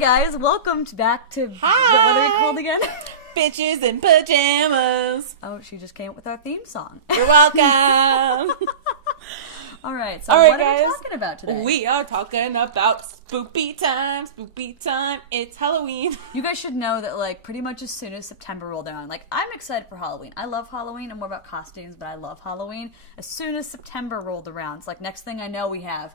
guys, welcome back to Hi. What are we called again? Bitches in Pajamas. Oh, she just came up with our theme song. You're welcome. All right, so what are we talking about today? We are talking about spoopy time. Spoopy time. It's Halloween. You guys should know that, like, pretty much as soon as September rolled around, like, I'm excited for Halloween. I love Halloween. I'm more about costumes, but I love Halloween. As soon as September rolled around, it's like, next thing I know, we have,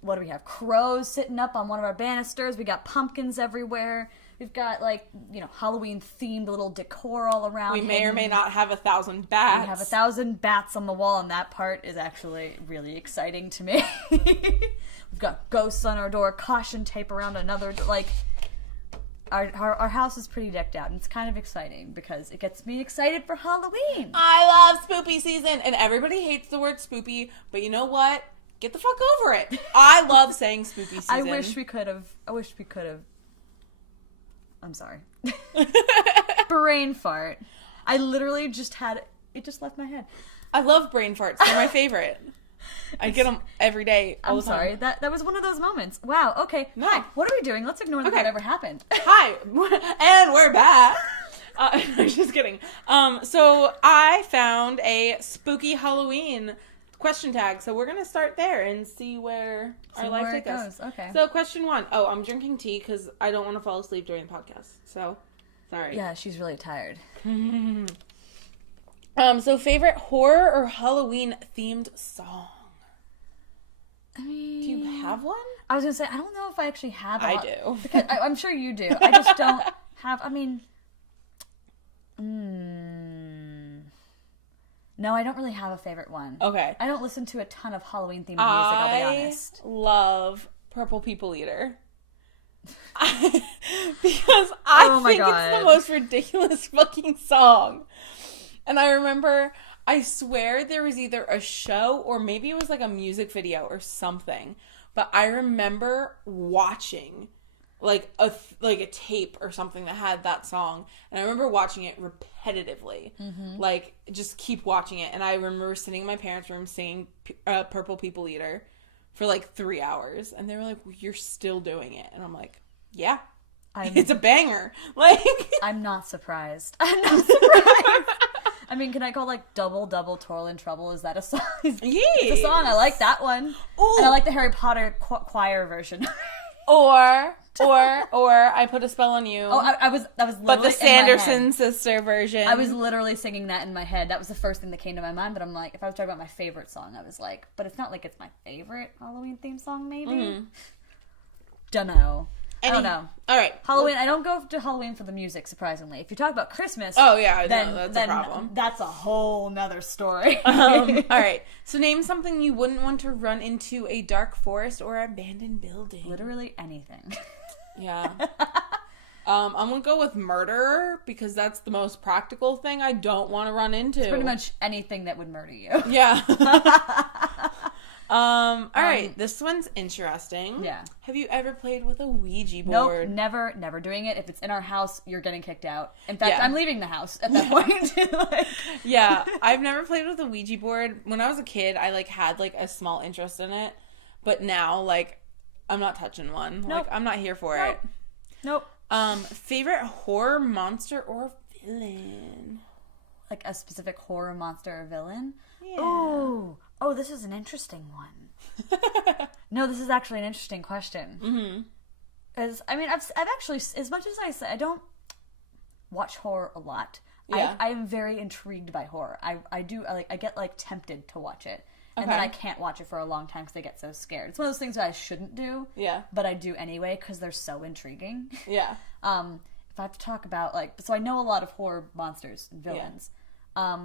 what do we have? Crows sitting up on one of our banisters. We got pumpkins everywhere. We've got, like, you know, Halloween-themed little decor all around. We may or may not have 1,000 bats. We have 1,000 bats on the wall, and that part is actually really exciting to me. We've got ghosts on our door, caution tape around another, like, our house is pretty decked out, and it's kind of exciting because it gets me excited for Halloween. I love spoopy season, and everybody hates the word spoopy, but you know what? Get the fuck over it. I love saying spoopy season. I wish we could have. I'm sorry. Brain fart. I literally just had it just left my head. I love brain farts. They're my favorite. I get them every day. All the time. Sorry. That was one of those moments. Wow. Okay. No. Hi. What are we doing? Let's ignore that ever happened. Hi, and we're back. I'm just kidding. So I found a spooky Halloween question tag, so we're gonna start there and see where our life takes us. Okay. So question 1. Oh, I'm drinking tea because I don't want to fall asleep during the podcast. So, sorry. Yeah, she's really tired. So favorite horror or Halloween themed song? I mean, Do you have one? I was gonna say I don't know if I actually have. I do. Because I'm sure you do. I just don't have. I mean, no, I don't really have a favorite one. Okay. I don't listen to a ton of Halloween themed music. I'll be honest. I love Purple People Eater. Because I think it's the most ridiculous fucking song. And I remember, I swear there was either a show or maybe it was like a music video or something. But I remember watching like a tape or something that had that song. And I remember watching it repetitively. Mm-hmm. Like, just keep watching it. And I remember sitting in my parents' room singing Purple People Eater for like 3 hours. And they were like, well, you're still doing it. And I'm like, yeah. It's a banger. Like, I'm not surprised. I mean, can I call, like, Double Double Toil and Trouble? Is that a song? Yes. It's a song. I like that one. Ooh. And I like the Harry Potter choir version. Or I Put a Spell on You. Oh, I was literally but the Sanderson sister version. I was literally singing that in my head. That was the first thing that came to my mind. But I'm like, if I was talking about my favorite song, I was like, but it's not like it's my favorite Halloween theme song. Maybe. Mm-hmm. Dunno. I don't know. All right. Halloween. I don't go to Halloween for the music, surprisingly. If you talk about Christmas, then that's a problem. That's a whole nother story. All right. So name something you wouldn't want to run into a dark forest or abandoned building. Literally anything. Yeah. I'm gonna go with murderer because that's the most practical thing I don't want to run into. It's pretty much anything that would murder you. Yeah. All right, this one's interesting. Yeah. Have you ever played with a Ouija board? Nope, never doing it. If it's in our house, you're getting kicked out. In fact, I'm leaving the house at that point. Yeah, I've never played with a Ouija board. When I was a kid, I had a small interest in it, but now I'm not touching one. Nope. I'm not here for it. Nope. Favorite horror monster or villain? Like a specific horror monster or villain? Yeah. Oh, this is an interesting one. No, this is actually an interesting question. Mm-hmm. Because, I mean, I've actually, as much as I say, I don't watch horror a lot. Yeah. I am very intrigued by horror. I get, tempted to watch it. And then I can't watch it for a long time because I get so scared. It's one of those things that I shouldn't do. Yeah. But I do anyway because they're so intriguing. Yeah. If I have to talk about, so I know a lot of horror monsters and villains. Yeah.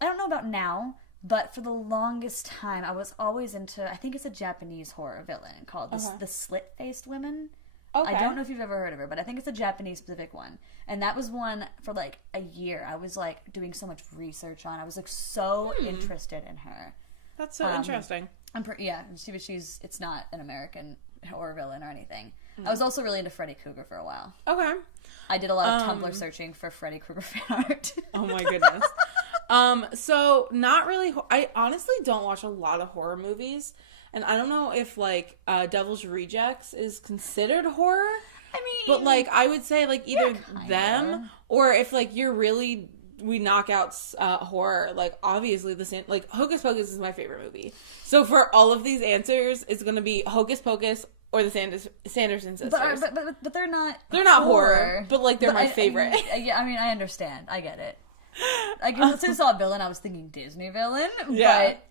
I don't know about now, but for the longest time, I was always into, I think it's a Japanese horror villain called the Slit-Faced Women. Okay. I don't know if you've ever heard of her, but I think it's a Japanese specific one. And that was one for a year. I was doing so much research on. I was so interested in her. That's so interesting. She's it's not an American horror villain or anything. I was also really into Freddy Krueger for a while. Okay. I did a lot of Tumblr searching for Freddy Krueger fan art. Oh my goodness. So not really. I honestly don't watch a lot of horror movies, and I don't know if like Devil's Rejects is considered horror. I mean, but like I would say like either them kinda. or if like we knock out horror, like obviously like Hocus Pocus is my favorite movie. So for all of these answers, it's gonna be Hocus Pocus or the Sanderson sisters. But they're not. They're not horror, but like they're my favorite. Yeah, I mean, I understand. I get it. Like as soon as I saw a villain, I was thinking Disney villain. Yeah. But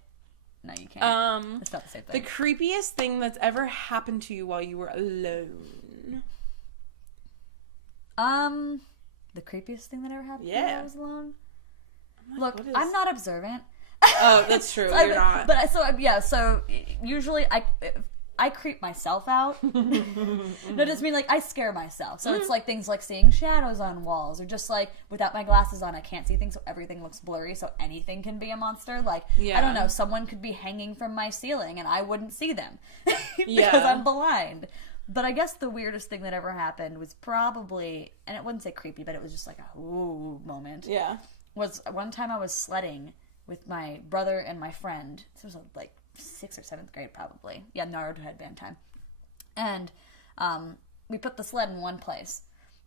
no, you can't. It's not the same thing. The creepiest thing that's ever happened to you while you were alone. The creepiest thing that ever happened while I was alone. Like, Look, I'm not observant. Oh, that's true. You're not. But so usually I creep myself out. No, just mean like I scare myself. So it's like things like seeing shadows on walls, or just like without my glasses on, I can't see things, so everything looks blurry. So anything can be a monster. Like I don't know, someone could be hanging from my ceiling and I wouldn't see them because I'm blind. But I guess the weirdest thing that ever happened was probably, and it wouldn't say creepy, but it was just like a ooh moment. Yeah, was one time I was sledding with my brother and my friend. This was like 6th or 7th grade probably. Yeah, Naruto headband time. And we put the sled in one place.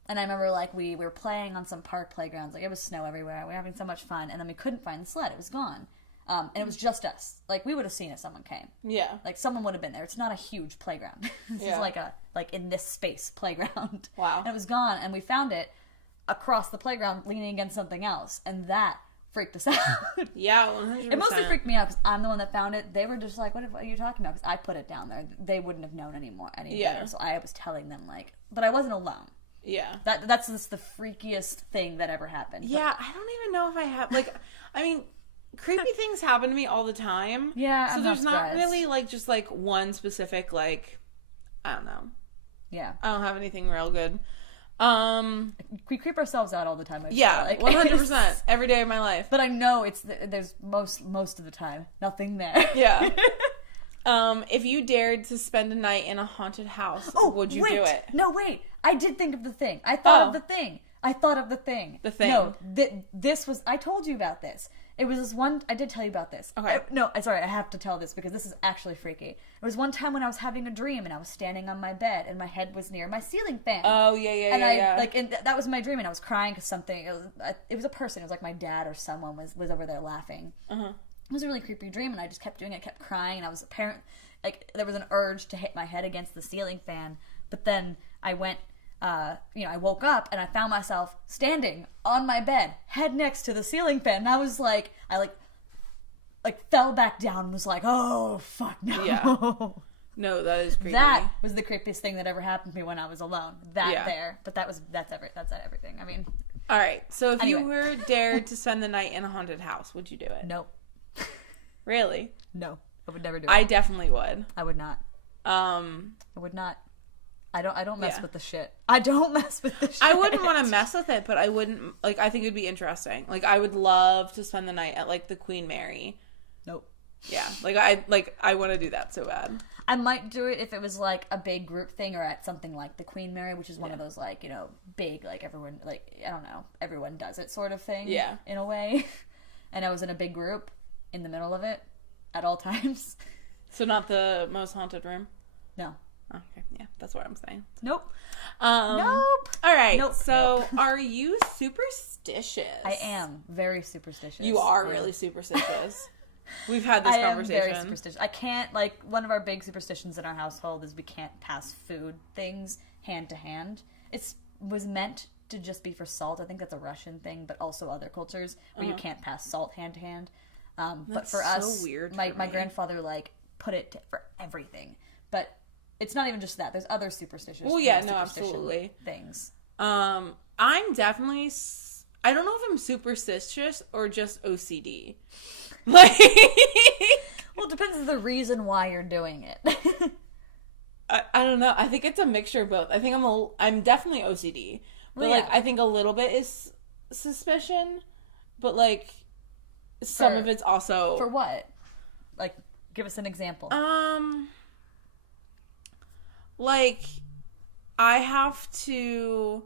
And I remember like we were playing on some park playgrounds. Like it was snow everywhere. We were having so much fun. And then we couldn't find the sled. It was gone. And it was just us. Like we would have seen if someone came. Yeah. Like someone would have been there. It's not a huge playground. This is like in this space playground. Wow. And it was gone. And we found it across the playground leaning against something else. And that freaked us out. Yeah, 100%. It mostly freaked me out because I'm the one that found it. They were just like, what are you talking about? Because I put it down there. They wouldn't have known any better. So I was telling them like, but I wasn't alone. Yeah. That's just the freakiest thing that ever happened. Yeah, I don't even know if I have, like, I mean, creepy things happen to me all the time. Yeah, so there's not really like just like one specific like, I don't know. Yeah. I don't have anything real good. We creep ourselves out all the time. I feel like 100% every day of my life. But I know there's most of the time nothing there. Yeah. If you dared to spend a night in a haunted house, would you do it? No, wait. I did think of the thing. I thought of the thing. The thing. No, this was. I told you about this. It was this one. I did tell you about this. Okay. Sorry. I have to tell this because this is actually freaky. It was one time when I was having a dream and I was standing on my bed and my head was near my ceiling fan. Oh yeah. And that was my dream and I was crying because something. It was a person. It was like my dad or someone was over there laughing. It was a really creepy dream and I just kept doing it. I kept crying and I was like there was an urge to hit my head against the ceiling fan, but then I went. I woke up and I found myself standing on my bed, head next to the ceiling fan. And I was like, I fell back down and was like, oh, fuck no. Yeah. No, that is creepy. That was the creepiest thing that ever happened to me when I was alone. But that's everything. I mean. All right. So if you were dared to spend the night in a haunted house, would you do it? Nope. Really? No. I would never do it. I definitely would. I would not. I would not. I don't mess with the shit. I don't mess with the shit. I wouldn't want to mess with it, but I wouldn't, like, I think it'd be interesting. Like, I would love to spend the night at, like, the Queen Mary. Nope. Yeah. I want to do that so bad. I might do it if it was, like, a big group thing or at something like the Queen Mary, which is one of those, like, big, like, everyone, like, I don't know, everyone does it sort of thing. Yeah. In a way. And I was in a big group in the middle of it at all times. So not the most haunted room? No. Okay, yeah, that's what I'm saying. Nope. Nope. All right. Nope. So, are you superstitious? I am very superstitious. You are really superstitious. We've had this conversation. I am very superstitious. I can't, like, one of our big superstitions in our household is we can't pass food things hand to hand. It was meant to just be for salt. I think that's a Russian thing, but also other cultures where you can't pass salt hand to hand. But for us, weird my grandfather, like, put it for everything. But it's not even just that. There's other superstitions. Well, yeah, no, absolutely. Things. I'm definitely. I don't know if I'm superstitious or just OCD. Like, well, it depends on the reason why you're doing it. I don't know. I think it's a mixture of both. I think I'm definitely OCD, but like I think a little bit is suspicion, but like some of it's also for what? Like, give us an example. Like, I have to,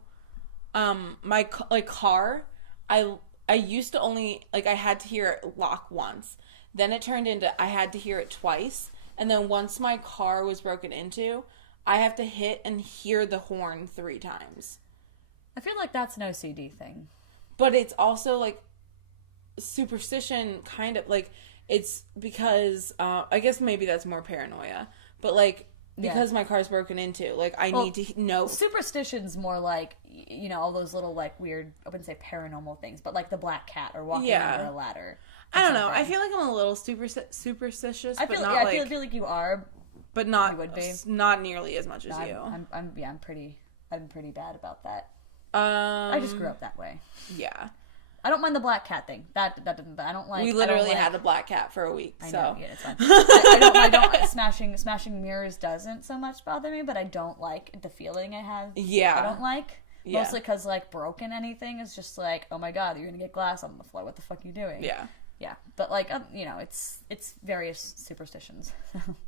my car, I used to only, like, I had to hear it lock once. Then it turned into, I had to hear it twice. And then once my car was broken into, I have to hit and hear the horn 3 times. I feel like that's an OCD thing. But it's also, like, superstition, kind of, like, it's because, I guess maybe that's more paranoia. But, like, because my car's broken into, like, I need to know. Superstition's more like, you know, all those little, like, weird, I wouldn't say paranormal things, but, like, the black cat or walking under a ladder. I don't know. I feel like I'm a little superstitious, but not like... I feel like you are. But not, you would be. Not nearly as much as you. I'm pretty bad about that. I just grew up that way. Yeah. I don't mind the black cat thing. That I don't like. We literally had a black cat for a week. I so know, yeah, it's fine. I don't smashing mirrors doesn't so much bother me, but I don't like the feeling it has. Yeah. I don't like. Yeah. Mostly because, like, broken anything is just like, oh my god, you're gonna get glass on the floor. What the fuck are you doing? Yeah. Yeah, but, like, you know, it's various superstitions.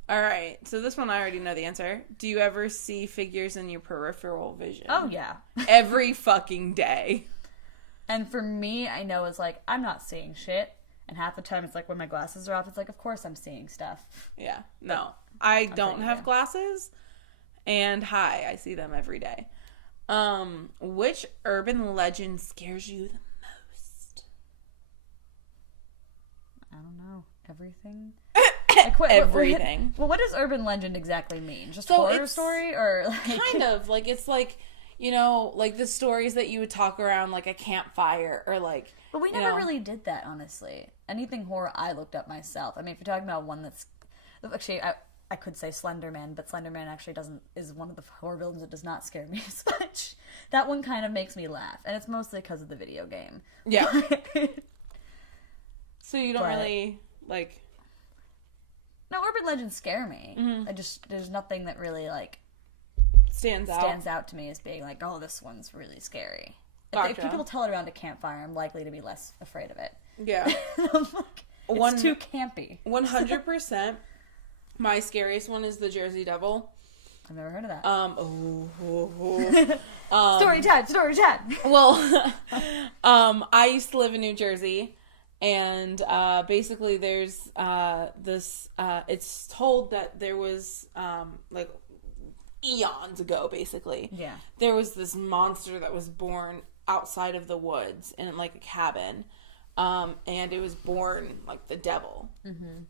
All right, so this one I already know the answer. Do you ever see figures in your peripheral vision? Oh, yeah. Every fucking day. And for me, I know it's like, I'm not seeing shit. And half the time it's like, when my glasses are off, it's like, of course I'm seeing stuff. Yeah, no. I don't have glasses. And hi, I see them every day. Which urban legend scares you the most? I don't know. Everything? Everything. Well, what does urban legend exactly mean? Just horror story? Or like... Kind of. Like, it's like, you know, like the stories that you would talk around, like, a campfire, or like... But we never really did that, honestly. Anything horror I looked up myself. I mean, if you're talking about one that's... Actually, I could say Slender Man, but Slender Man actually is one of the horror villains that does not scare me as much. That one kind of makes me laugh, and it's mostly because of the video game. Yeah. So you don't really, like... No, urban legends scare me. Mm-hmm. There's nothing that really, like... Stands out to me as being like, oh, this one's really scary. Gotcha. If people tell it around a campfire, I'm likely to be less afraid of it. Yeah. I'm like, it's too campy. 100%. My scariest one is the Jersey Devil. I've never heard of that. Story time. Well, I used to live in New Jersey, and basically there's this. It's told that there was like eons ago, basically. Yeah. There was this monster that was born outside of the woods in like a cabin, and it was born like the devil. Mm-hmm.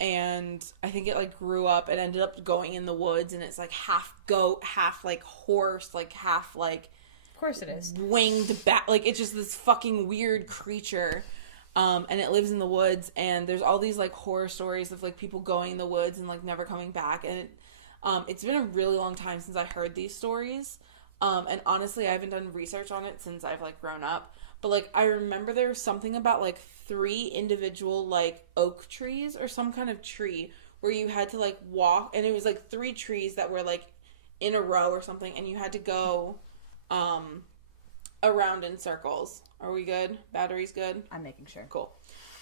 And I think it like grew up and ended up going in the woods, and it's like half goat, half like horse, like half like, of course it is, winged bat. Like, it's just this fucking weird creature. And it lives in the woods, and there's all these like horror stories of like people going in the woods and like never coming back. And it's been a really long time since I heard these stories. And honestly, I haven't done research on it since I've like grown up. But like, I remember there was something about like 3 individual like oak trees or some kind of tree where you had to like walk, and it was like 3 trees that were like in a row or something, and you had to go around in circles. Are we good? Battery's good? I'm making sure. Cool.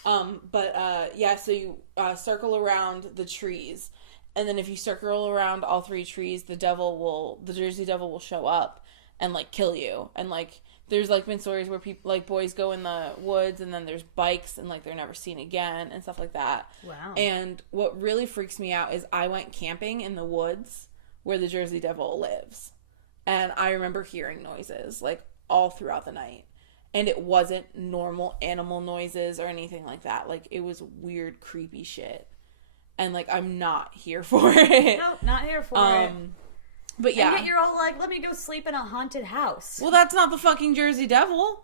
Yeah, so you circle around the trees, and then if you circle around all 3 trees, the Jersey Devil will show up and like kill you. And like, there's like been stories where people, like, boys go in the woods, and then there's bikes, and like they're never seen again and stuff like that. Wow. And what really freaks me out is I went camping in the woods where the Jersey Devil lives, and I remember hearing noises like all throughout the night, and it wasn't normal animal noises or anything like that. Like, it was weird, creepy shit, and like, I'm not here for it. Nope, not here for it. But yeah. And yet you're all like, let me go sleep in a haunted house. Well, that's not the fucking Jersey Devil.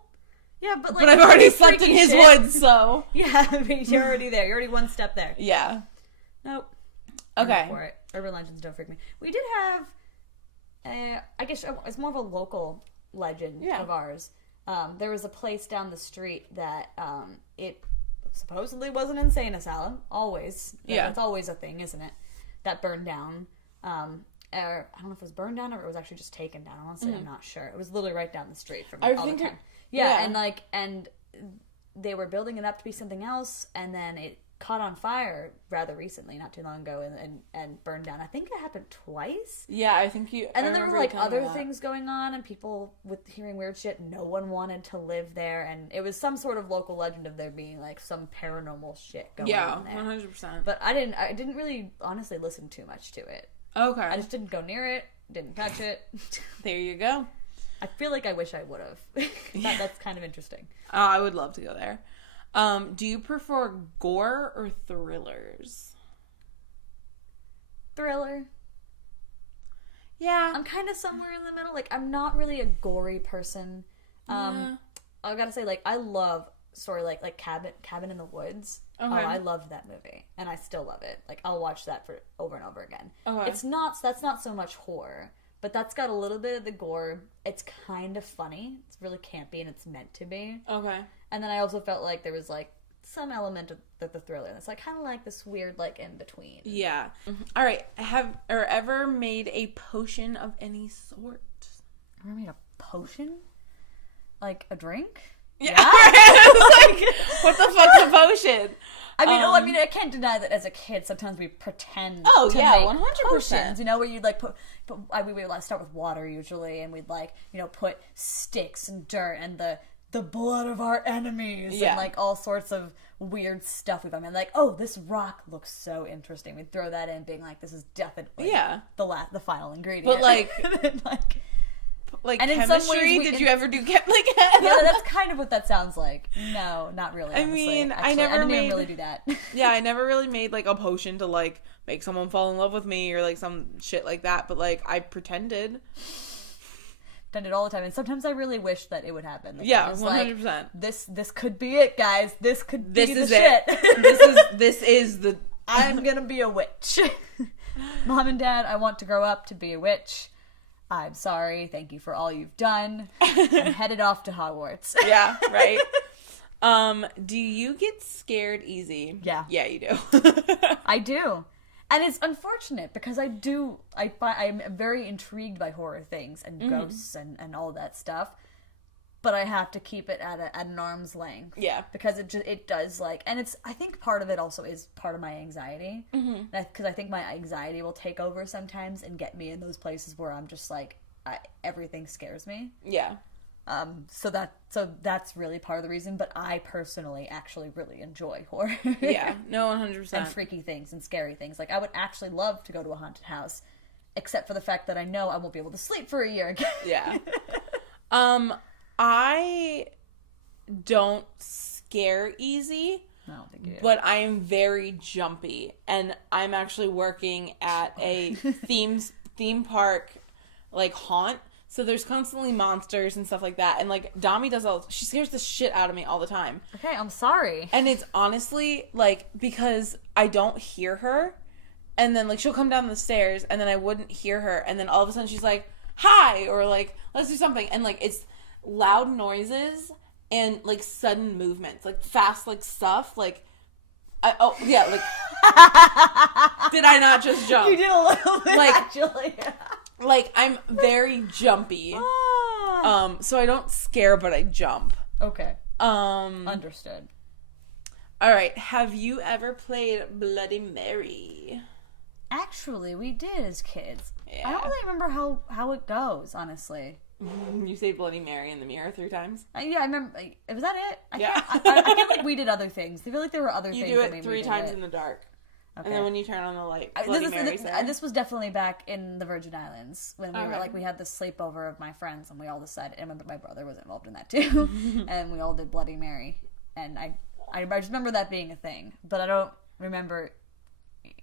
Yeah, but like... But I've already slept in his woods, so... Yeah, I mean, you're already there. You're already one step there. Yeah. Nope. Okay. For it. Urban legends don't freak me. We did have, I guess it's more of a local legend of ours. There was a place down the street that it supposedly was an insane asylum. Always. Yeah. It's always a thing, isn't it? That burned down. I don't know if it was burned down or it was actually just taken down. Honestly, I'm not sure. It was literally right down the street from all the time. Yeah, and they were building it up to be something else, and then caught on fire rather recently, not too long ago, and burned down. I think it happened twice. Yeah, I think you... And then there were, like, other things going on, and people with hearing weird shit, no one wanted to live there, and it was some sort of local legend of there being, like, some paranormal shit going on there. Yeah, 100%. But I didn't really, honestly, listen too much to it. Okay. I just didn't go near it, didn't touch it. There you go. I feel like I wish I would have. That's kind of interesting. I would love to go there. Do you prefer gore or thrillers? Thriller. Yeah. I'm kind of somewhere in the middle. Like, I'm not really a gory person. I gotta say, like, I love story like Cabin in the Woods. Okay. I loved that movie, and I still love it. Like, I'll watch that for over and over again. Okay. That's not so much horror, but that's got a little bit of the gore. It's kind of funny. It's really campy, and it's meant to be. Okay. And then I also felt like there was, like, some element of the thriller. And it's, like, kind of like this weird, like, in-between. Yeah. Mm-hmm. All right. Have or ever made a potion of any sort? Ever made a potion? Like, a drink? Yeah. Like, what the fuck's a potion? I mean, I can't deny that as a kid, sometimes we pretend to make 100%. Potions, you know, where you'd, like, we would, like, start with water, usually, and we'd, like, you know, put sticks and dirt and the blood of our enemies and, like, all sorts of weird stuff we found. And, like, oh, this rock looks so interesting. We'd throw that in, being like, this is definitely the final ingredient. But, like... then, like and chemistry? In some ways did you ever do yeah, that's kind of what that sounds like. No, not really. Honestly. I mean, actually, I didn't even really do that. Yeah, I never really made, like, a potion to, like, make someone fall in love with me or, like, some shit like that. But, like, I pretended all the time, and sometimes I really wish that it would happen. Like, yeah, 100%. Like, this could be it, guys. This could be the shit. This is the. I'm gonna be a witch. Mom and Dad, I want to grow up to be a witch. I'm sorry. Thank you for all you've done. I'm headed off to Hogwarts. Yeah, right. Do you get scared easy? Yeah. Yeah, you do. I do. And it's unfortunate because I'm very intrigued by horror things and ghosts and all that stuff. But I have to keep it at an arm's length. Yeah. Because it does, like, and I think part of it also is part of my anxiety. Because I think my anxiety will take over sometimes and get me in those places where I'm just like, everything scares me. Yeah. So that's really part of the reason, but I personally actually really enjoy horror. Yeah, no, 100%. And freaky things and scary things. Like, I would actually love to go to a haunted house, except for the fact that I know I won't be able to sleep for a year again. Yeah. I don't scare easy. I don't think you do. But I am very jumpy, and I'm actually working at a theme park, like, haunt. So there's constantly monsters and stuff like that. And, like, Domi she scares the shit out of me all the time. Okay, I'm sorry. And it's honestly, like, because I don't hear her. And then, like, she'll come down the stairs, and then I wouldn't hear her. And then all of a sudden she's like, hi! Or, like, let's do something. And, like, it's loud noises and, like, sudden movements. Like, fast, like, stuff. Like, like... Did I not just jump? You did a little bit, like, actually. Like, I'm very jumpy. So I don't scare, but I jump. Okay. Understood. Alright, have you ever played Bloody Mary? Actually, we did as kids. Yeah. I don't really remember how it goes, honestly. You say Bloody Mary in the mirror 3 times? Yeah, I remember. Was that it? I feel like we did other things. I feel like there were other things. You do it 3 times in the dark. Okay. And then when you turn on the light, Bloody Mary's there. This was definitely back in the Virgin Islands when we were like, we had this sleepover of my friends, and we all decided, and my brother was involved in that too, and we all did Bloody Mary, and I just remember that being a thing, but I don't remember.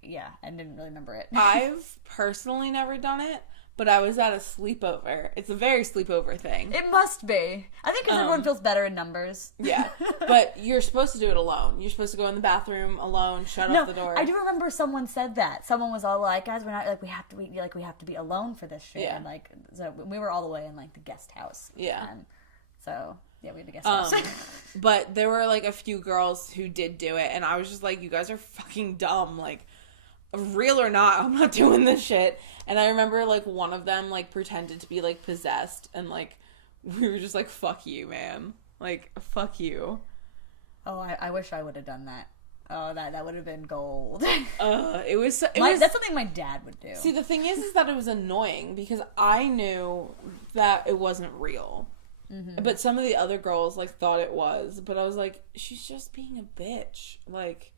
Yeah, I didn't really remember it. I've personally never done it, but I was at a sleepover. It's a very sleepover thing. It must be. I think because everyone feels better in numbers. Yeah, but you're supposed to do it alone. You're supposed to go in the bathroom alone, shut off the door. I do remember someone said that. Someone was all like, "Guys, we're not like we have to be alone for this shit." Yeah. And like, so we were all the way in like the guest house. Yeah. So yeah, we had the guest house. But there were like a few girls who did do it, and I was just like, "You guys are fucking dumb." Like, real or not, I'm not doing this shit. And I remember, like, one of them, like, pretended to be, like, possessed. And, like, we were just like, fuck you, man. Like, fuck you. Oh, I wish I would have done that. Oh, that would have been gold. That's something my dad would do. See, the thing is that it was annoying because I knew that it wasn't real. Mm-hmm. But some of the other girls, like, thought it was. But I was like, she's just being a bitch. Like...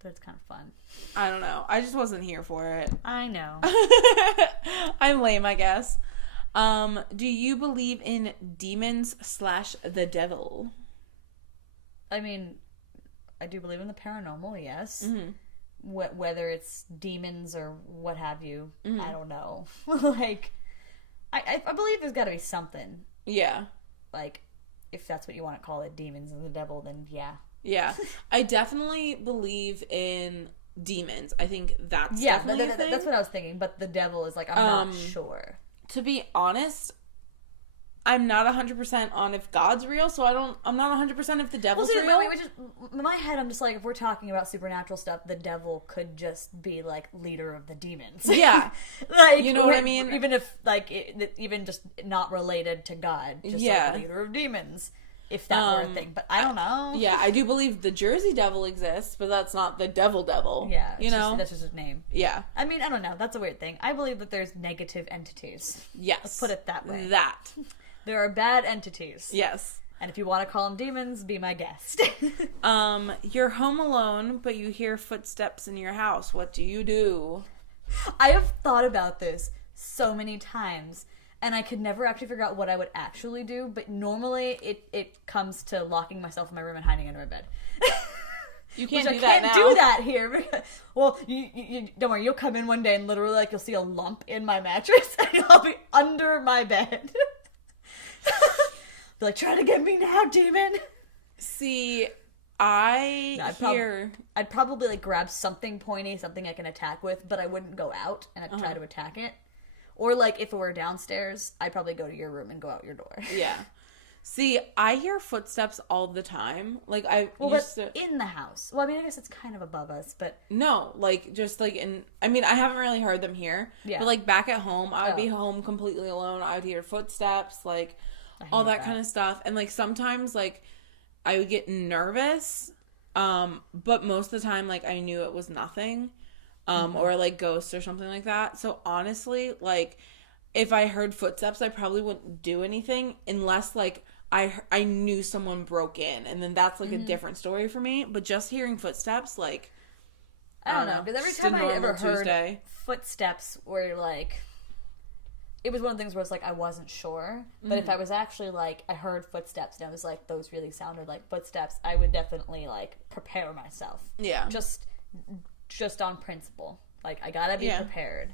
But it's kind of fun. I don't know. I just wasn't here for it. I know. I'm lame, I guess. Do you believe in demons / the devil? I mean, I do believe in the paranormal, yes. Mm-hmm. Whether it's demons or what have you, mm-hmm. I don't know. Like, I believe there's got to be something. Yeah. Like, if that's what you want to call it, demons and the devil, then yeah. Yeah. I definitely believe in demons. I think that's definitely a thing. That's what I was thinking. But the devil is like, I'm not sure. To be honest, I'm not 100% on if God's real, so I'm not 100% if the devil's real. In my head, I'm just like, if we're talking about supernatural stuff, the devil could just be like leader of the demons. Yeah. Like, you know what I mean? Even if, like, even just not related to God. Just like leader of demons. If that were a thing, but I don't know. Yeah, I do believe the Jersey Devil exists, but that's not the devil. Yeah, that's just his name. Yeah. I mean, I don't know. That's a weird thing. I believe that there's negative entities. Yes. Let's put it that way. That. There are bad entities. Yes. And if you want to call them demons, be my guest. You're home alone, but you hear footsteps in your house. What do you do? I have thought about this so many times. And I could never actually figure out what I would actually do, but normally it comes to locking myself in my room and hiding under my bed. You can't do that now. I can't do that here. Because, well, you don't worry. You'll come in one day and literally, like, you'll see a lump in my mattress, and I'll be under my bed. Be like, try to get me now, demon. See, I'd probably like grab something pointy, something I can attack with, but I wouldn't go out and I'd try to attack it. Or, like, if it were downstairs, I'd probably go to your room and go out your door. Yeah. See, I hear footsteps all the time. Like, in the house. Well, I mean, I guess it's kind of above us, but... No, like, just, like, I mean, I haven't really heard them here. Yeah. But, like, back at home, I would be home completely alone. I would hear footsteps, like, all that kind of stuff. And, like, sometimes, like, I would get nervous. But most of the time, like, I knew it was nothing. Or, like, ghosts or something like that. So, honestly, like, if I heard footsteps, I probably wouldn't do anything unless, like, I knew someone broke in. And then that's, like, a different story for me. But just hearing footsteps, like, I don't know. Because every time I ever heard footsteps were, like, it was one of the things where it's, like, I wasn't sure. But if I was actually, like, I heard footsteps and I was, like, those really sounded like footsteps, I would definitely, like, prepare myself. Yeah. Just on principle. Like, I gotta be prepared.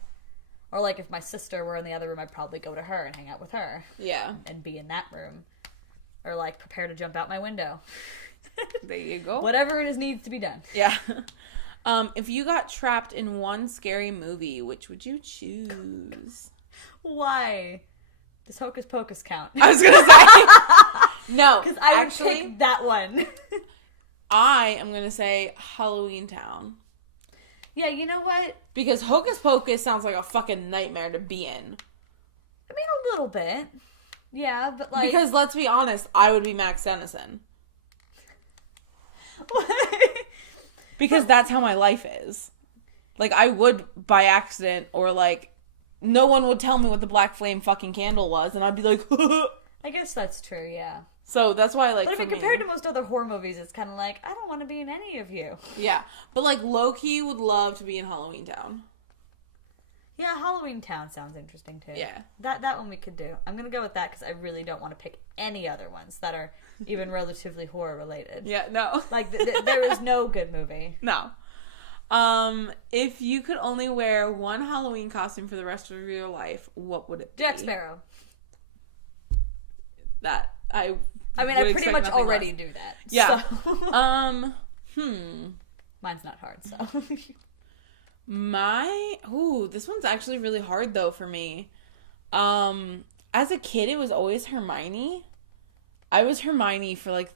Or, like, if my sister were in the other room, I'd probably go to her and hang out with her. Yeah. And be in that room. Or, like, prepare to jump out my window. There you go. Whatever it is needs to be done. Yeah. If you got trapped in one scary movie, which would you choose? Why? Does Hocus Pocus count? I was gonna say... No. Because I would pick that one. I am gonna say Halloween Town. Yeah, you know what? Because Hocus Pocus sounds like a fucking nightmare to be in. I mean, a little bit. Yeah, but like... Because, let's be honest, I would be Max Dennison. Because that's how my life is. Like, I would, by accident, or like, no one would tell me what the black flame fucking candle was, and I'd be like, I guess that's true, yeah. So that's why, like, but I mean, compared to most other horror movies, it's kind of like, I don't want to be in any of you. Yeah, but like, low-key would love to be in Halloween Town. Yeah, Halloween Town sounds interesting too. Yeah, that one we could do. I'm gonna go with that because I really don't want to pick any other ones that are even relatively horror related. Yeah, no. Like there is no good movie. No. If you could only wear one Halloween costume for the rest of your life, what would it be? Jack Sparrow. That I mean, I pretty much already do that. Yeah. So. Mine's not hard, so. This one's actually really hard though for me. As a kid, it was always Hermione. I was Hermione for like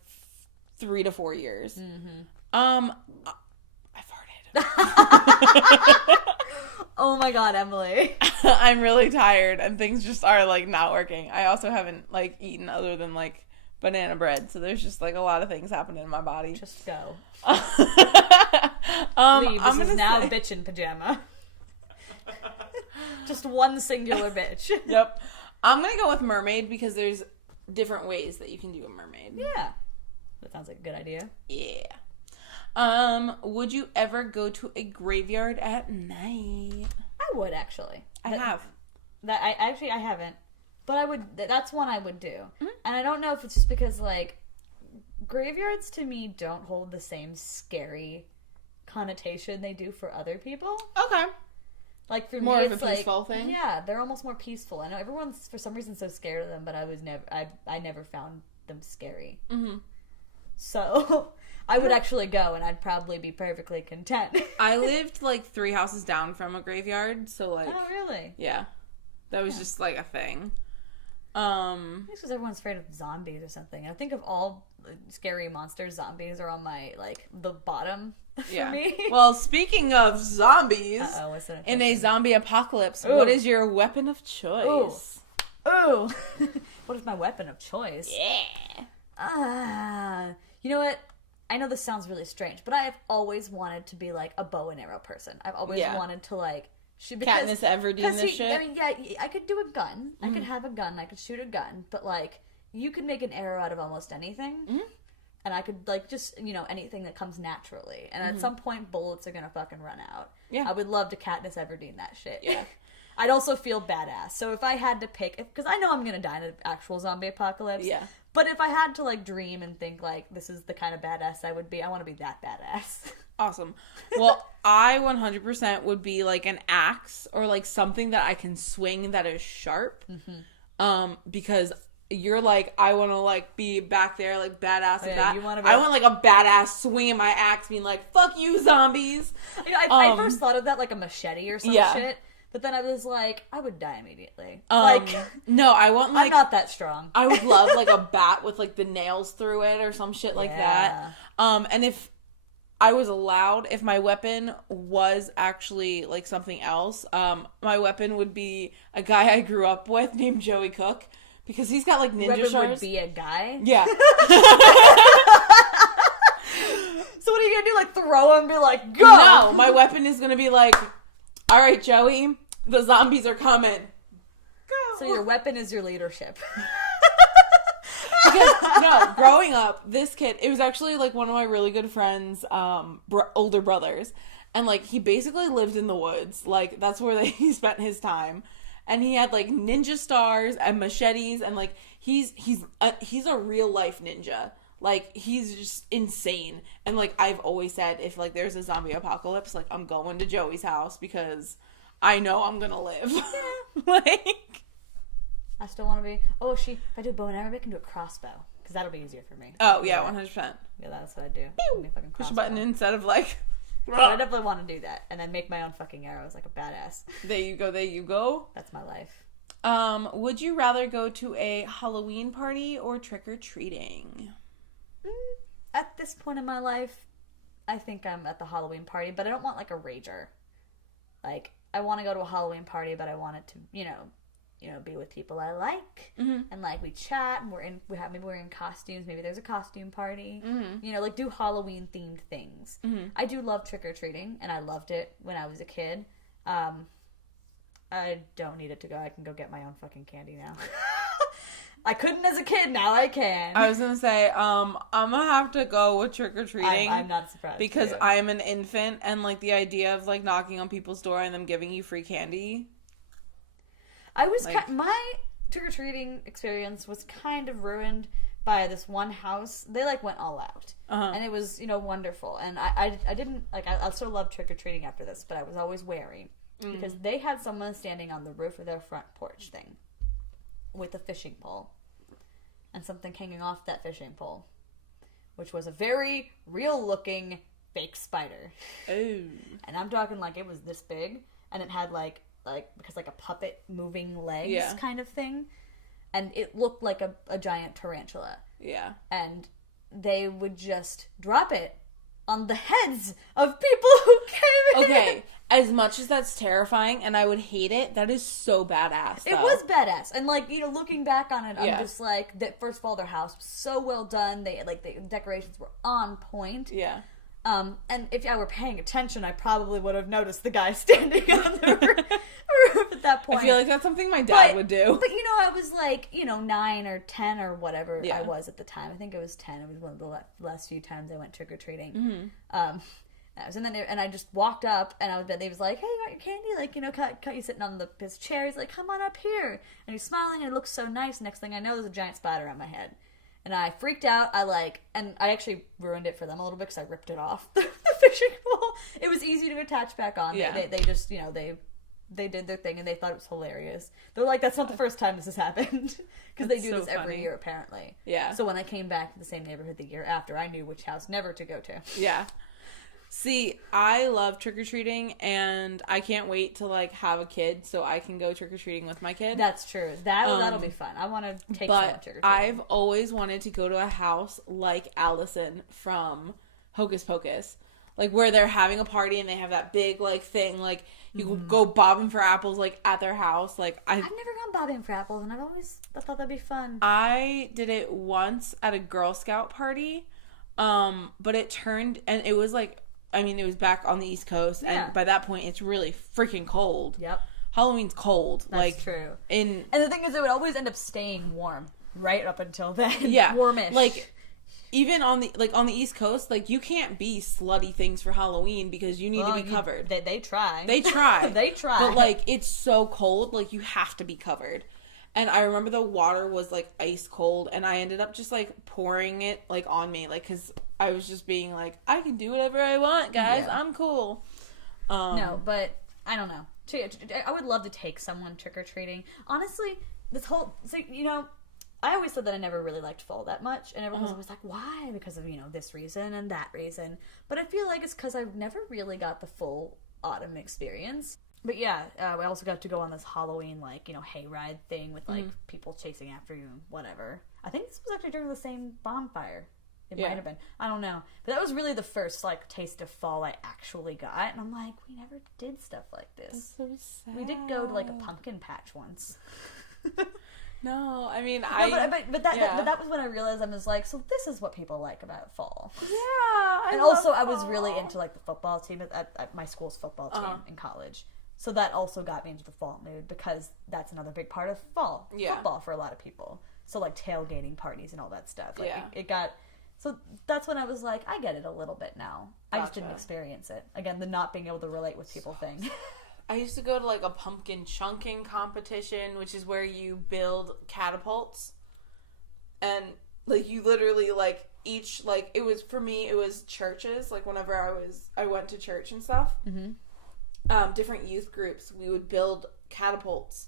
3 to 4 years. Mm-hmm. I farted. Oh my god, Emily. I'm really tired and things just are like not working. I also haven't like eaten other than like banana bread. So there's just like a lot of things happening in my body. Just go. Leave. This is now bitch in pajama. Just one singular bitch. Yep. I'm gonna go with mermaid because there's different ways that you can do a mermaid. Yeah. That sounds like a good idea. Yeah. Would you ever go to a graveyard at night? I would actually. I have. I haven't. But I would. That's one I would do. Mm-hmm. And I don't know if it's just because like graveyards to me don't hold the same scary connotation they do for other people. Okay. Like for more me, of it's a peaceful thing. Yeah, they're almost more peaceful. I know everyone's for some reason so scared of them, but I never found them scary. Mm-hmm. So I would actually go, and I'd probably be perfectly content. I lived like 3 houses down from a graveyard, so like. Oh really? Yeah, that was just like a thing. It's because everyone's afraid of zombies or something. I think of all scary monsters, zombies are on my like the bottom. For me. Well, speaking of zombies, in a zombie apocalypse, what is your weapon of choice? Ooh. What is my weapon of choice? Yeah. You know what? I know this sounds really strange, but I have always wanted to be like a bow and arrow person. I've always wanted to like shoot. Katniss Everdeen this shit. I mean, yeah, I could do a gun. I could have a gun. I could shoot a gun. But like, you could make an arrow out of almost anything. Mm-hmm. And I could, like, just, you know, anything that comes naturally. And at some point, bullets are gonna fucking run out. Yeah. I would love to Katniss Everdeen that shit. Yeah. I'd also feel badass. So if I had to pick, because I know I'm gonna die in an actual zombie apocalypse. Yeah. But if I had to, like, dream and think, like, this is the kind of badass I would be, I want to be that badass. Awesome. Well, I 100% would be, like, an axe or, like, something that I can swing that is sharp. Mm-hmm. Because you're like, I want to like be back there like badass at that. I want like a badass swinging my axe being like, fuck you zombies. You know, I first thought of that like a machete or some shit. But then I was like, I would die immediately. No, I want like... I'm not that strong. I would love like a bat with like the nails through it or some shit like that. And if I was allowed, if my weapon was actually like something else, my weapon would be a guy I grew up with named Joey Cook. Because he's got, like, ninja stars. Would be a guy? Yeah. So what are you going to do? Like, throw him and be like, go! No, my weapon is going to be like, all right, Joey, the zombies are coming. Go! So your weapon is your leadership. Because, no, growing up, this kid, it was actually, like, one of my really good friends' older brothers. And, like, he basically lived in the woods. Like, that's where he spent his time. And he had, like, ninja stars and machetes, and, like, he's a real-life ninja. Like, he's just insane. And, like, I've always said, if, like, there's a zombie apocalypse, like, I'm going to Joey's house because I know I'm gonna live. Like... I still want to be... Oh, if I do bow and arrow, I can do a crossbow. Because that'll be easier for me. Oh, yeah, 100%. Yeah, that's what I do. Push a button instead of, like... But I definitely want to do that. And then make my own fucking arrows like a badass. There you go. That's my life. Would you rather go to a Halloween party or trick-or-treating? At this point in my life, I think I'm at the Halloween party, but I don't want like a rager. Like, I want to go to a Halloween party, but I want it to, you know, be with people I like, and like we chat, and maybe we're in costumes. Maybe there's a costume party. You know, like do Halloween themed things. I do love trick or treating, and I loved it when I was a kid. I don't need it to go. I can go get my own fucking candy now. I couldn't as a kid. Now I can. I was gonna say, I'm gonna have to go with trick or treating. I'm not surprised because I'm an infant, and like the idea of like knocking on people's door and them giving you free candy. My trick-or-treating experience was kind of ruined by this one house. They like went all out, and it was, you know, wonderful. And I didn't like. I still love trick-or-treating after this, but I was always wary because they had someone standing on the roof of their front porch thing with a fishing pole and something hanging off that fishing pole, which was a very real-looking fake spider. Oh, and I'm talking like it was this big, and it had like a puppet moving legs kind of thing, and it looked like a giant tarantula. Yeah. And they would just drop it on the heads of people who came in. Okay, As much as that's terrifying and I would hate it, that is so badass, though. It was badass. And, like, you know, looking back on it, I'm just like, that first of all, their house was so well done. The decorations were on point. Yeah. And if I were paying attention, I probably would have noticed the guy standing on the roof at that point. I feel like that's something my dad would do. But, you know, I was like, you know, 9 or 10 or whatever I was at the time. I think it was 10. It was one of the last few times I went trick-or-treating. And I just walked up, and they was like, hey, you want your candy? Like, you know, cut you sitting on his chair. He's like, come on up here. And he's smiling, and it looks so nice. Next thing I know, there's a giant spider on my head. And I freaked out. And I actually ruined it for them a little bit because I ripped it off the fishing pole. It was easy to attach back on. Yeah. They just, you know, they did their thing, and they thought it was hilarious. They're like, that's not the first time this has happened. Because they do this every year, apparently. Yeah. So when I came back to the same neighborhood the year after, I knew which house never to go to. Yeah. See, I love trick-or-treating, and I can't wait to, like, have a kid so I can go trick-or-treating with my kid. That's true. That'll be fun. I want to take someone trick-or-treating. I've always wanted to go to a house like Allison from Hocus Pocus. Like, where they're having a party and they have that big, like, thing. Like, you go bobbing for apples, like, at their house. Like, I've never gone bobbing for apples, and I thought that'd be fun. I did it once at a Girl Scout party, but it turned, and it was, like, I mean, it was back on the East Coast, and by that point, it's really freaking cold. Yep. Halloween's cold. That's true. And the thing is, it would always end up staying warm right up until then. Yeah. Warmish. Like, even on the East Coast, like, you can't be slutty things for Halloween because you need to be covered. They try. They try. They try. But, like, it's so cold, like, you have to be covered. And I remember the water was, like, ice cold, and I ended up just, like, pouring it, like, on me, like, because I was just being like, I can do whatever I want, guys. Yeah. I'm cool. No, but I don't know. I would love to take someone trick-or-treating. Honestly, you know, I always said that I never really liked fall that much, and everyone was always like, why? Because of, you know, this reason and that reason. But I feel like it's because I've never really got the full autumn experience. But yeah, we also got to go on this Halloween, like, you know, hayride thing with, like, people chasing after you and whatever. I think this was actually during the same bonfire. It might have been. I don't know. But that was really the first, like, taste of fall I actually got. And I'm like, we never did stuff like this. That's so sad. We did go to, like, a pumpkin patch once. No, I mean, but that was when I realized I was like, so this is what people like about fall. Yeah, and also I was really into, like, the football team at my school's football team in college. So that also got me into the fall mood because that's another big part of fall. Football for a lot of people. So, like, tailgating parties and all that stuff. Like, it got... So that's when I was like, I get it a little bit now. Gotcha. I just didn't experience it. Again, the not being able to relate with people thing. I used to go to, like, a pumpkin chunking competition, which is where you build catapults. And, like, you literally, like, each, like, it was, for me, it was churches. Like, whenever I went to church and stuff. Mm-hmm. Different youth groups, we would build catapults.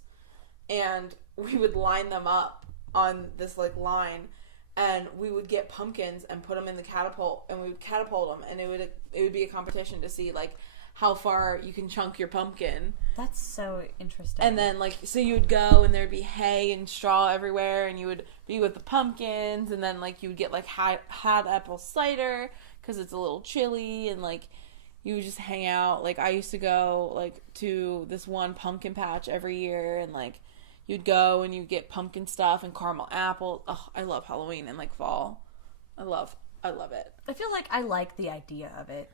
And we would line them up on this, like, line. And we would get pumpkins and put them in the catapult, and we would catapult them, and it would be a competition to see, like, how far you can chunk your pumpkin. That's so interesting. And then, like, so you would go, and there'd be hay and straw everywhere, and you would be with the pumpkins, and then, like, you would get, like, hot apple cider, because it's a little chilly, and, like, you would just hang out. Like, I used to go, like, to this one pumpkin patch every year, and, like, you'd go and you'd get pumpkin stuff and caramel apple. Oh, I love Halloween and, like, fall. I love it. I feel like I like the idea of it.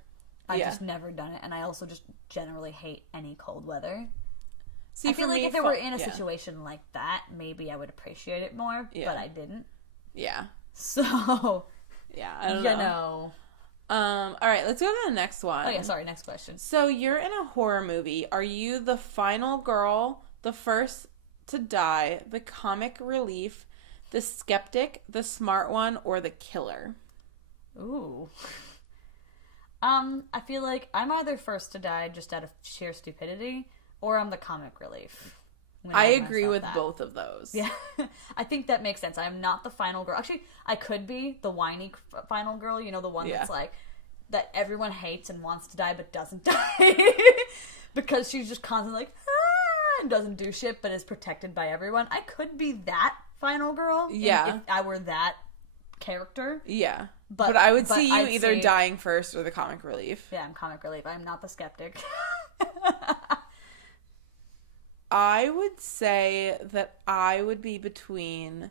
I've just never done it, and I also just generally hate any cold weather. See, I feel like if they were in a situation like that, maybe I would appreciate it more, but I didn't. Yeah. So, yeah, I don't know. All right, let's go to the next one. Oh, yeah, sorry, next question. So, you're in a horror movie. Are you the final girl, the first to die, the comic relief, the skeptic, the smart one, or the killer? Ooh. I feel like I'm either first to die just out of sheer stupidity, or I'm the comic relief. I agree with both of those. Yeah. I think that makes sense. I'm not the final girl. Actually, I could be the whiny final girl, you know, the one that's like, that everyone hates and wants to die but doesn't die. Because she's just constantly like, and doesn't do shit but is protected by everyone. I could be that final girl. If I were that character. Yeah. But I would see you either dying first or the comic relief. Yeah, I'm comic relief. I'm not the skeptic. I would say that I would be between...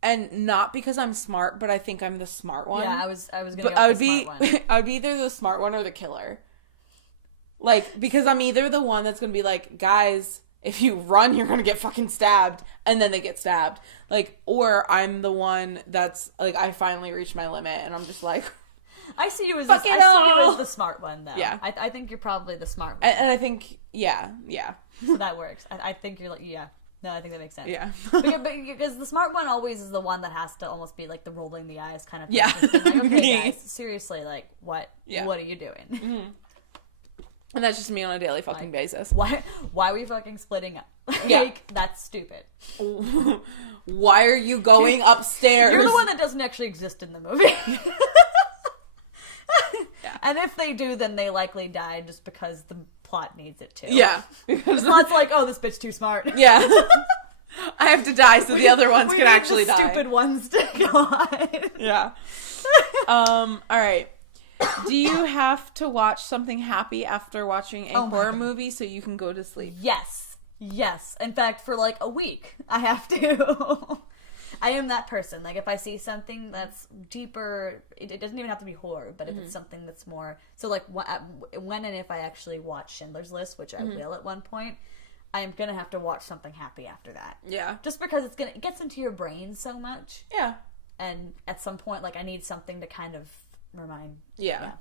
And not because I'm smart, but I think I'm the smart one. Yeah, I was gonna go with the smart one. I would be either the smart one or the killer. Like, because I'm either the one that's gonna be like, guys, if you run, you're gonna get fucking stabbed, and then they get stabbed. Like, or I'm the one that's like, I finally reached my limit, and I'm just like, I see you as the smart one, though. Yeah, I think you're probably the smart one, and I think yeah. So that works. I think you're like No, I think that makes sense. Yeah. because the smart one always is the one that has to almost be like the rolling the eyes kind of thing. Yeah. Like, okay, guys, seriously, like, what are you doing? Mm-hmm. And that's just me on a daily fucking basis. Why are we fucking splitting up? That's stupid. Why are you going upstairs? You're the one that doesn't actually exist in the movie. And if they do, then they likely die just because the plot needs it to. Yeah. Because the plot's like, oh, this bitch too smart. Yeah. I have to die so the other ones can actually die. Stupid ones to go on. Yeah. Alright. Do you have to watch something happy after watching a horror movie so you can go to sleep? Yes. In fact, for like a week, I have to. I am that person. Like, if I see something that's deeper, it doesn't even have to be horror, but if it's something that's more... So, like, when and if I actually watch Schindler's List, which I will at one point, I am going to have to watch something happy after that. Yeah. Just because it gets into your brain so much. Yeah. And at some point, like, I need something to kind of remind... Yeah.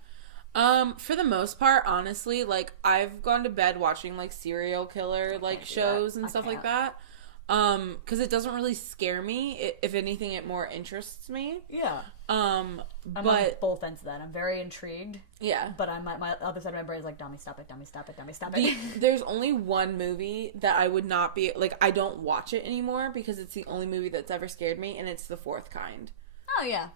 For the most part, honestly, like, I've gone to bed watching, like, serial killer, like, shows and stuff like that. Because it doesn't really scare me. If anything, it more interests me. Yeah. I'm on both ends of that. I'm very intrigued. Yeah. But my other side of my brain is like, Domi, stop it, Domi, stop it, Domi, stop it. There's only one movie that I would not be, like, I don't watch it anymore because it's the only movie that's ever scared me, and it's The Fourth Kind. Oh, yeah.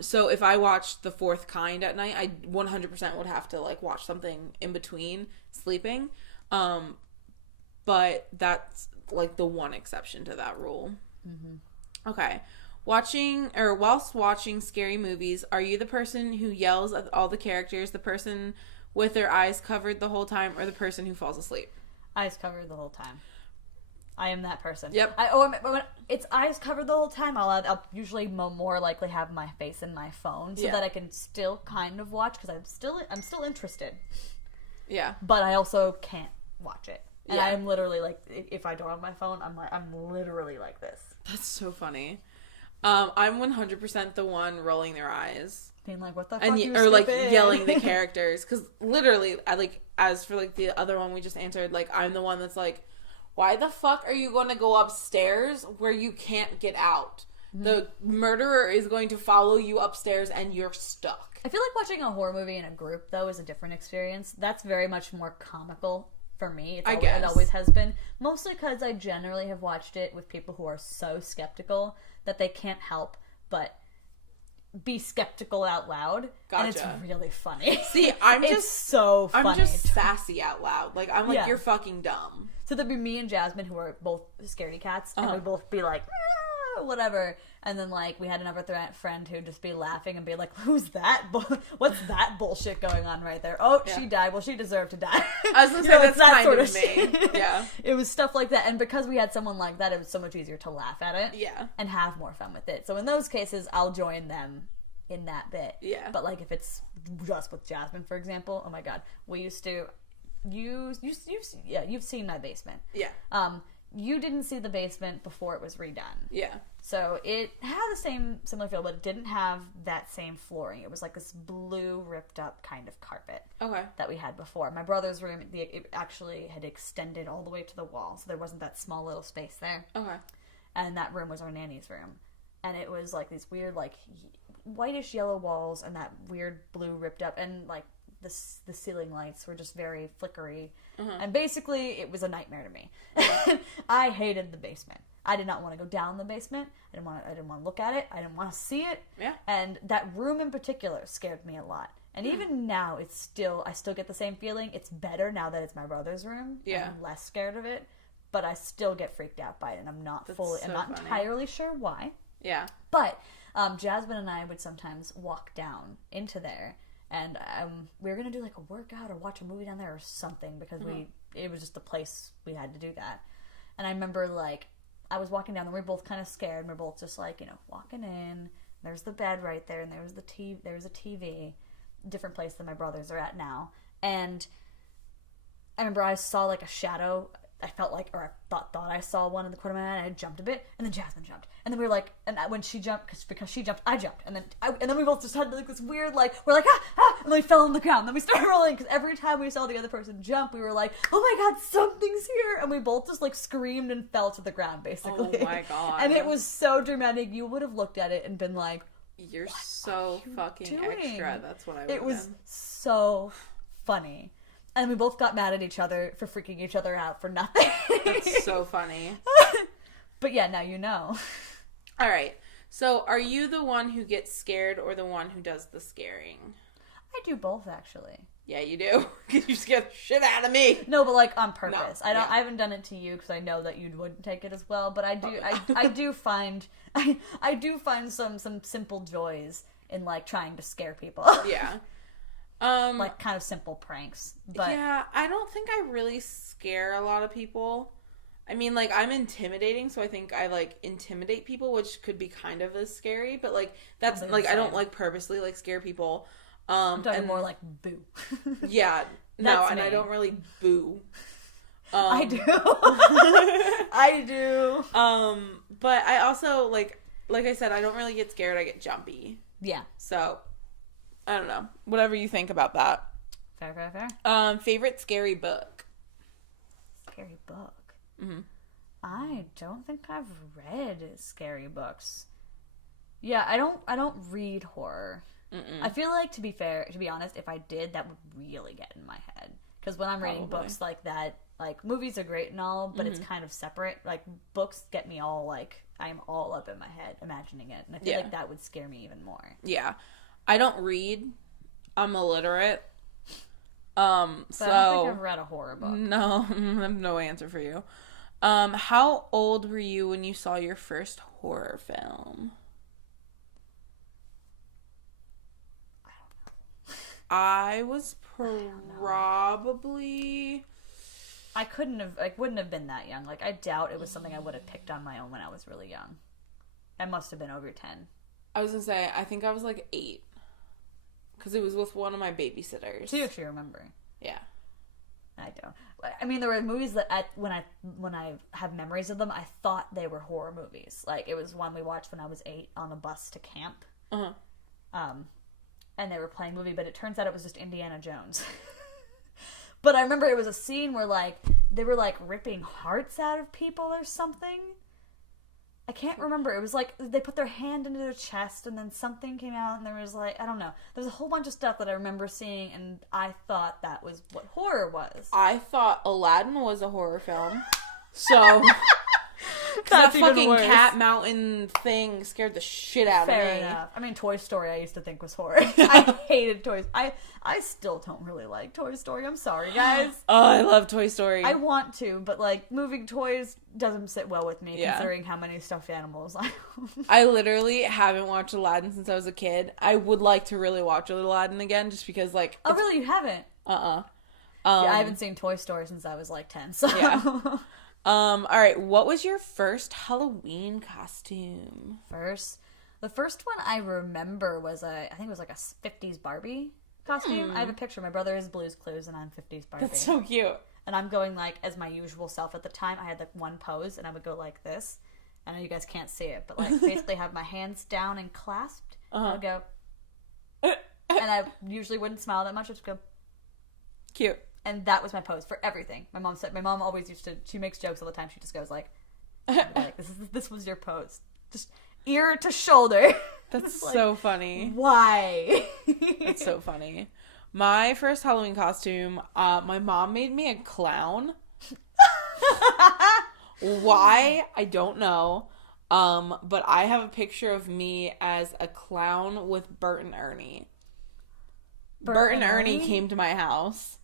So if I watched The Fourth Kind at night, I 100% would have to, like, watch something in between sleeping. But that's, like, the one exception to that rule. Mm-hmm. Okay. Whilst watching scary movies, are you the person who yells at all the characters, the person with their eyes covered the whole time, or the person who falls asleep? Eyes covered the whole time. I am that person. Yep. When it's eyes covered the whole time, I'll usually more likely have my face in my phone so that I can still kind of watch, because I'm still interested. Yeah. But I also can't watch it. And I'm literally like, if I don't have my phone, I'm literally like this. That's so funny. I'm 100% the one rolling their eyes. Being like, what the fuck, you or like yelling the characters. Because literally, as for like the other one we just answered, like, I'm the one that's like, why the fuck are you going to go upstairs where you can't get out? Mm-hmm. The murderer is going to follow you upstairs and you're stuck. I feel like watching a horror movie in a group, though, is a different experience. That's very much more comical. For me, it always has been. Mostly because I generally have watched it with people who are so skeptical that they can't help but be skeptical out loud. Gotcha. And it's really funny. See, it's so funny. I'm just sassy out loud. Like, I'm like, you're fucking dumb. So there'd be me and Jasmine, who are both scaredy cats, and we'd both be like, whatever. And then, like, we had another friend who'd just be laughing and be like, who's that? What's that bullshit going on right there? Oh, she died. Well, she deserved to die. I was going to say, that's that kind sort of me. Yeah. It was stuff like that. And because we had someone like that, it was so much easier to laugh at it. Yeah. And have more fun with it. So in those cases, I'll join them in that bit. Yeah. But, like, if it's just with Jasmine, for example, oh my God. We used to... You've seen my basement. Yeah. You didn't see the basement before it was redone. Yeah. So it had the similar feel, but it didn't have that same flooring. It was like this blue, ripped up kind of carpet. Okay. That we had before. My brother's room, it actually had extended all the way to the wall, so there wasn't that small little space there. Okay. And that room was our nanny's room. And it was like these weird, like, whitish yellow walls and that weird blue ripped up, and like the ceiling lights were just very flickery. And basically it was a nightmare to me. I hated the basement. I did not want to go down the basement. I didn't want to look at it. I didn't want to see it. Yeah. And that room in particular scared me a lot. And even now I still get the same feeling. It's better now that it's my brother's room. Yeah. I'm less scared of it, but I still get freaked out by it, and I'm not I'm not entirely sure why. Yeah. But Jasmine and I would sometimes walk down into there, and we were gonna do like a workout or watch a movie down there or something because it was just the place we had to do that. And I remember like I was walking down, and we were both kind of scared. And we we're both just like walking in. There's the bed right there, and there's a TV, different place than my brothers are at now. And I remember I saw like a shadow. I felt like, or I thought I saw one in the corner of my eye, and I jumped a bit, and then Jasmine jumped, and then we were like, and when she jumped, because she jumped, I jumped, and then we both just had like this weird like, we're like and then we fell on the ground, and then we started rolling, because every time we saw the other person jump, we were like, oh my god, something's here, and we both just like screamed and fell to the ground basically. Oh my god! And it was so dramatic. You would have looked at it and been like, you're so fucking doing? Extra. That's what I. It was so funny. And we both got mad at each other for freaking each other out for nothing. That's so funny. But yeah, now you know. All right. So are you the one who gets scared or the one who does the scaring? I do both, actually. Yeah, you do. Because you scare the shit out of me. No, but like on purpose. No, I haven't done it to you because I know that you wouldn't take it as well. But I do. I do find some simple joys in like trying to scare people. Yeah. Like kind of simple pranks. But yeah, I don't think I really scare a lot of people. I mean, like, I'm intimidating, so I think I like intimidate people, which could be kind of as scary, but like that's like I don't like purposely like scare people. I'm talking more like boo. Yeah. No, and I don't really boo. I do. I do. But I also like I said, I don't really get scared, I get jumpy. Yeah. So I don't know. Whatever you think about that. Fair. Favorite scary book? Scary book? Mm-hmm. I don't think I've read scary books. Yeah, I don't read horror. Mm-mm. I feel like, to be honest, if I did, that would really get in my head. Because when I'm reading books like that, like, movies are great and all, but it's kind of separate. Like, books get me all, like, I am all up in my head imagining it. And I feel like that would scare me even more. Yeah. I don't read. I'm illiterate. But I don't think I've read a horror book. No, I have no answer for you. How old were you when you saw your first horror film? I don't know. I was probably... I wouldn't have been that young. Like, I doubt it was something I would have picked on my own when I was really young. I must have been over 10. I was gonna say, I think I was like 8. Because it was with one of my babysitters. So you actually remember? Yeah. I don't. I mean, there were movies that when I have memories of them, I thought they were horror movies. Like, it was one we watched when I was 8 on a bus to camp. Uh-huh. And they were playing a movie, but it turns out it was just Indiana Jones. But I remember it was a scene where, like, they were, like, ripping hearts out of people or something. I can't remember. It was like they put their hand into their chest and then something came out and there was like, I don't know. There's a whole bunch of stuff that I remember seeing and I thought that was what horror was. I thought Aladdin was a horror film. So That's that fucking worse. Cat mountain thing scared the shit out of me. Fair enough. I mean, Toy Story I used to think was horror. I hated toys. I still don't really like Toy Story. I'm sorry, guys. Oh, I love Toy Story. I want to, but like moving toys doesn't sit well with me considering how many stuffed animals I own. I literally haven't watched Aladdin since I was a kid. I would like to really watch Aladdin again just because like... Oh, really? You haven't? Yeah, I haven't seen Toy Story since I was like 10, so... Yeah. All right, what was your first Halloween costume? The first one I remember was I think it was like a 50s Barbie costume. I have a picture. My brother is Blue's Clues and I'm 50s Barbie. That's so cute. And I'm going like as my usual self at the time. I had like one pose and I would go like this. I know you guys can't see it, but like basically have my hands down and clasped. I would go, and I usually wouldn't smile that much. I'd just go, cute. And that was my pose for everything. My mom always used to, she makes jokes all the time. She just goes like this was your pose. Just ear to shoulder. That's so funny. Why? That's so funny. My first Halloween costume, my mom made me a clown. Why? I don't know. But I have a picture of me as a clown with Bert and Ernie. Bert and Ernie came to my house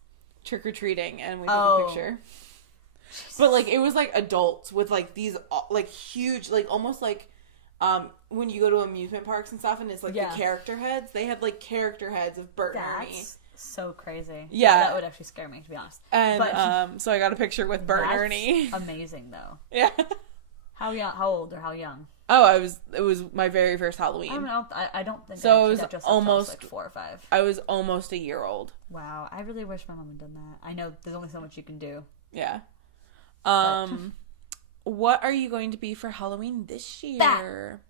trick-or-treating and we took a picture. But like it was like adults with like these like huge like almost like when you go to amusement parks and stuff, and it's like the character heads. They had like character heads of Bert and Ernie. So crazy. Yeah, that would actually scare me, to be honest. And so I got a picture with Bert and Ernie. Amazing, though. Yeah. How young? How old or how young? Oh, it was my very first Halloween. I don't think so. I It was almost like 4 or 5. I was almost a year old. Wow, I really wish my mom had done that. I know there's only so much you can do. Yeah. What are you going to be for Halloween this year? Bat.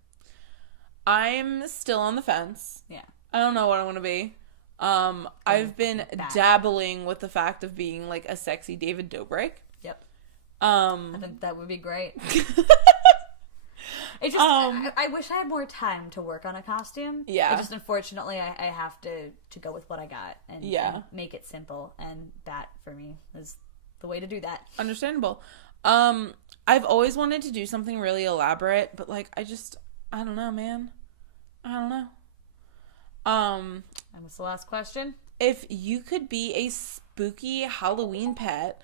I'm still on the fence. Yeah. I don't know what I want to be. I've been dabbling with the fact of being like a sexy David Dobrik. Yep. I think that would be great. It just, I wish I had more time to work on a costume. Yeah. It just, unfortunately, I have to go with what I got and make it simple. And Bat, for me, is the way to do that. Understandable. I've always wanted to do something really elaborate, but like, I don't know, man. I don't know. And what's the last question? If you could be a spooky Halloween pet,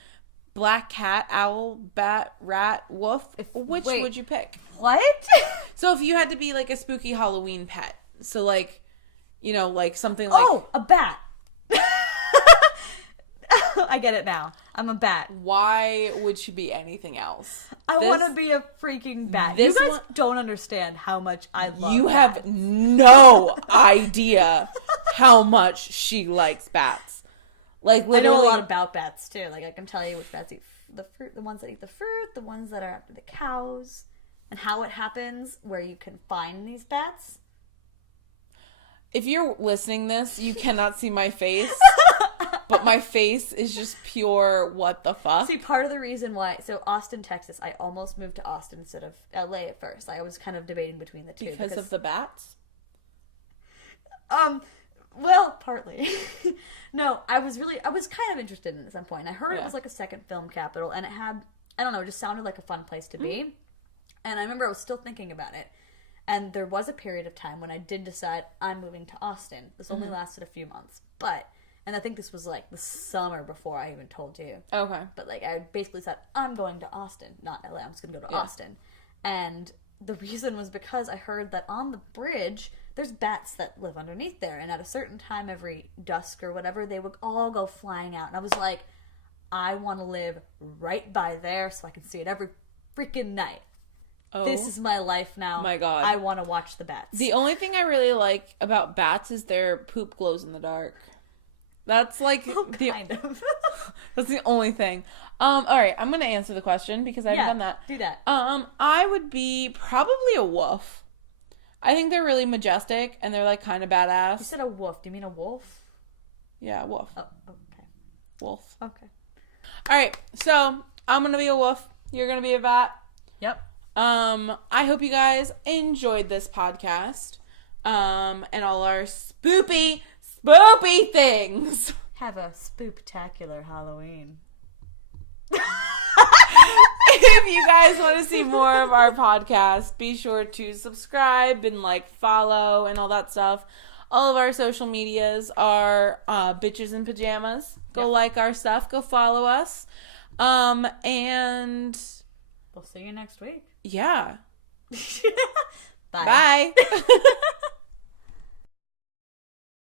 black cat, owl, bat, rat, wolf, which would you pick? What? So if you had to be like a spooky Halloween pet, so like, you know, like something like... Oh, a bat. I get it now. I'm a bat. Why would she be anything else? I want to be a freaking bat. You guys don't understand how much I love You bats. have no idea how much she likes bats. Like, literally, I know a lot about bats, too. Like, I can tell you which bats eat the fruit, the ones that eat the fruit, the ones that are after the cows, and how it happens, where you can find these bats. If you're listening this, you cannot see my face. But my face is just pure what the fuck. See, part of the reason why... So, Austin, Texas. I almost moved to Austin instead of LA at first. I was kind of debating between the two. Because of the bats? Well, partly. No, I was kind of interested in it at some point. I heard it was like a second film capital, and it had... I don't know, it just sounded like a fun place to be. And I remember I was still thinking about it. And there was a period of time when I did decide I'm moving to Austin. This only lasted a few months. And I think this was like the summer before I even told you. Okay. But like I basically said, I'm going to Austin, not LA. I'm just going to go to Austin. And the reason was because I heard that on the bridge, there's bats that live underneath there. And at a certain time every dusk or whatever, they would all go flying out. And I was like, I want to live right by there so I can see it every freaking night. Oh, this is my life now. My God. I want to watch the bats. The only thing I really like about bats is their poop glows in the dark. That's like kind of. That's the only thing. All right, I'm gonna answer the question because I haven't done that. Do that. I would be probably a wolf. I think they're really majestic and they're like kind of badass. You said a wolf. Do you mean a wolf? Yeah, wolf. Oh, okay. Wolf. Okay. All right, so I'm gonna be a wolf. You're gonna be a bat. Yep. I hope you guys enjoyed this podcast. And all our spoopy things. Have a spooptacular Halloween. If you guys want to see more of our podcast, be sure to subscribe and like follow and all that stuff. All of our social medias are Bitches in Pajamas. Go like our stuff. Go follow us. And we'll see you next week. Yeah. Bye. Bye.